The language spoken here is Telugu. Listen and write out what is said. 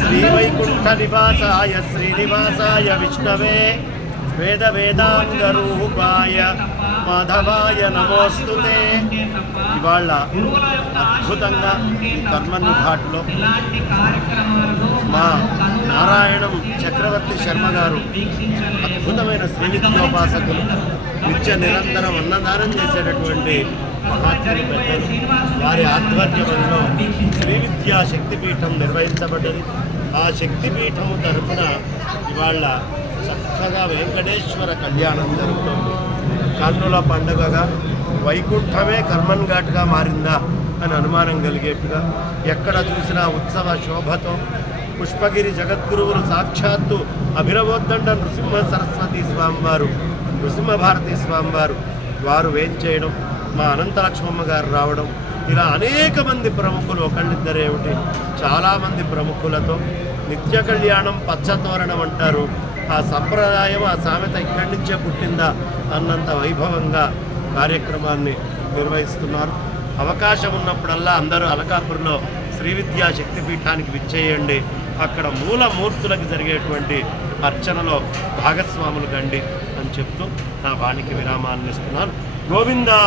శ్రీవైకుంఠ నివాసాయ శ్రీనివాసాయ విష్ణవే వేద వేదాంగరూపాయ మాధవాయ నమోస్తుతే. ఇవాళ అద్భుతంగా ఈ కర్మన్యు ఘాట్లో మా నారాయణం చక్రవర్తి శర్మ గారు అద్భుతమైన శ్రీ విద్యోపాసకులు, నిత్య నిరంతరం అన్నదానం చేసేటటువంటి మహాత్ములు పెద్దలు, వారి ఆధ్వర్యంలో శ్రీ విద్యా శక్తిపీఠం నిర్వహించబడ్డది. ఆ శక్తిపీఠము తరఫున ఇవాళ చక్కగా వెంకటేశ్వర కళ్యాణం జరుగుతుంది. కన్నుల పండుగగా వైకుంఠమే కర్మన్ ఘాట్గా మారిందా అని అనుమానం కలిగేట్టుగా ఎక్కడ చూసినా ఉత్సవ శోభతో పుష్పగిరి జగద్గురువులు సాక్షాత్తు అభినవోద్దండ నృసింహ సరస్వతి స్వామివారు, నృసింహభారతి స్వామివారు వారు వేంచేయడం, మా అనంతలక్ష్మమ్మ గారు రావడం, ఇలా అనేక మంది ప్రముఖులు, ఒకళ్ళిద్దరేమిటి చాలామంది ప్రముఖులతో నిత్య కళ్యాణం పచ్చతోరణం అంటారు. ఆ సంప్రదాయం, ఆ సామెత ఇక్కడి నుంచే పుట్టిందా అన్నంత వైభవంగా కార్యక్రమాన్ని నిర్వహిస్తున్నారు. అవకాశం ఉన్నప్పుడల్లా అందరూ అలకాపురంలో శ్రీ విద్యా శక్తిపీఠానికి విచ్చేయండి. అక్కడ మూలమూర్తులకు జరిగేటువంటి అర్చనలో భాగస్వాములు కండి అని చెప్తూ నా వాణికి విరామాన్ని ఇస్తున్నాను. గోవిందా.